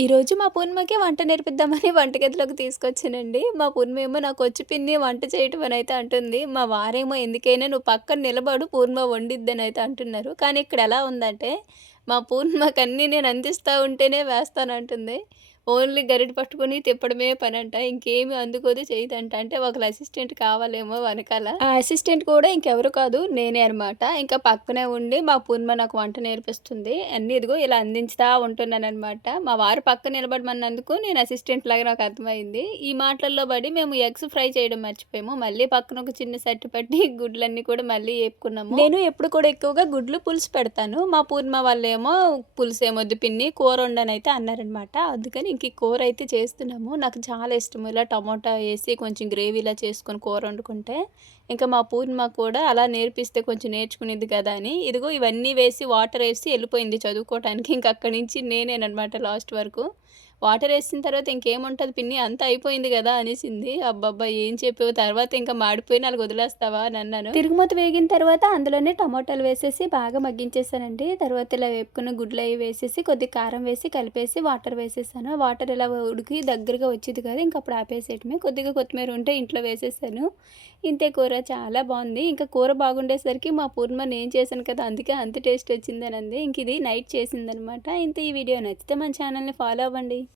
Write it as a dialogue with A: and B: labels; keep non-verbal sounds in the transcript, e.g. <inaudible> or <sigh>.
A: ఈరోజు మా పూర్ణిమకి వంట నేర్పిద్దామని <laughs> వంటగదిలోకి తీసుకొచ్చానండి. మా పూర్ణిమ ఏమో వచ్చి పిన్ని వంట చేయటం అని అయితే అంటుంది. మా వారేమో ఎందుకైనా నువ్వు పక్కన నిలబడు పూర్ణిమ వండిద్దని అయితే అంటున్నారు. కానీ ఇక్కడ ఎలా ఉందంటే మా పూర్ణిమకన్నీ నేను అందిస్తా ఉంటేనే వేస్తానంటుంది. ఓన్లీ గరిటె పట్టుకొని తిప్పడమే పనంట. ఇంకేమి అందుకోదు చేయదంట. అంటే ఒకళ్ళ అసిస్టెంట్ కావాలేమో వెనకాల. ఆ అసిస్టెంట్ కూడా ఇంకెవరు కాదు నేనే అనమాట. ఇంకా పక్కనే ఉండి మా పూర్ణిమ నాకు వంట నేర్పిస్తుంది. అన్నీ ఇదిగో ఇలా అందించుతా ఉంటున్నాననమాట. మా వారు పక్కన నిలబడమన్నందుకు నేను అసిస్టెంట్ లాగా నాకు అర్థమైంది. ఈ మాటల్లో పడి మేము ఎగ్స్ ఫ్రై చేయడం మర్చిపోయాము. మళ్ళీ పక్కన ఒక చిన్న సెట్ పట్టి గుడ్లన్నీ కూడా మళ్ళీ ఏపుకున్నాము. నేను ఎప్పుడు కూడా ఎక్కువగా గుడ్లు పులుసు పెడతాను. మా పూర్ణిమ ఏమో పులుసు ఏమొద్దు పిన్ని కూర వండని అయితే అన్నారనమాట. అందుకని ఇంక ఈ కూర అయితే చేస్తున్నాము. నాకు చాలా ఇష్టం ఇలా టమోటా వేసి కొంచెం గ్రేవీలా చేసుకొని కూర వండుకుంటే. ఇంకా మా పూర్ణిమ కూడా అలా నేర్పిస్తే కొంచెం నేర్చుకునేది కదా అని ఇదిగో ఇవన్నీ వేసి వాటర్ వేసి వెళ్ళిపోయింది చదువుకోవటానికి. ఇంక అక్కడి నుంచి నేనేనమాట లాస్ట్ వరకు. వాటర్ వేసిన తర్వాత ఇంకేముంటుంది పిన్ని అంతా అయిపోయింది కదా అనేసింది. అబ్బబ్బా ఏం చెప్పావు తర్వాత ఇంకా మాడిపోయి నాలుగు వదిలేస్తావా అని అన్నాను. తిరుగుమతి వేగిన తర్వాత అందులోనే టమాటాలు వేసేసి బాగా మగ్గించేసానండి. తర్వాత ఇలా వేపుకున్న గుడ్లు అవి వేసేసి కొద్దిగా కారం వేసి కలిపేసి వాటర్ వేసేసాను. వాటర్ ఇలా ఉడికి దగ్గరగా వచ్చేది కదా ఇంక అప్పుడు ఆపేసేయటమే. కొద్దిగా కొత్తిమీర ఉంటే ఇంట్లో వేసేసాను. ఇంతే కూర చాలా బాగుంది. ఇంకా కూర బాగుండేసరికి మా పూర్ణిమ నేను చేశాను కదా అందుకే అంత టేస్ట్ వచ్చిందనంది ఇంక ఇది నైట్ చేసిందనమాట. ఇంత ఈ వీడియో నచ్చితే మన ఛానల్ని ఫాలో అవ్వండి.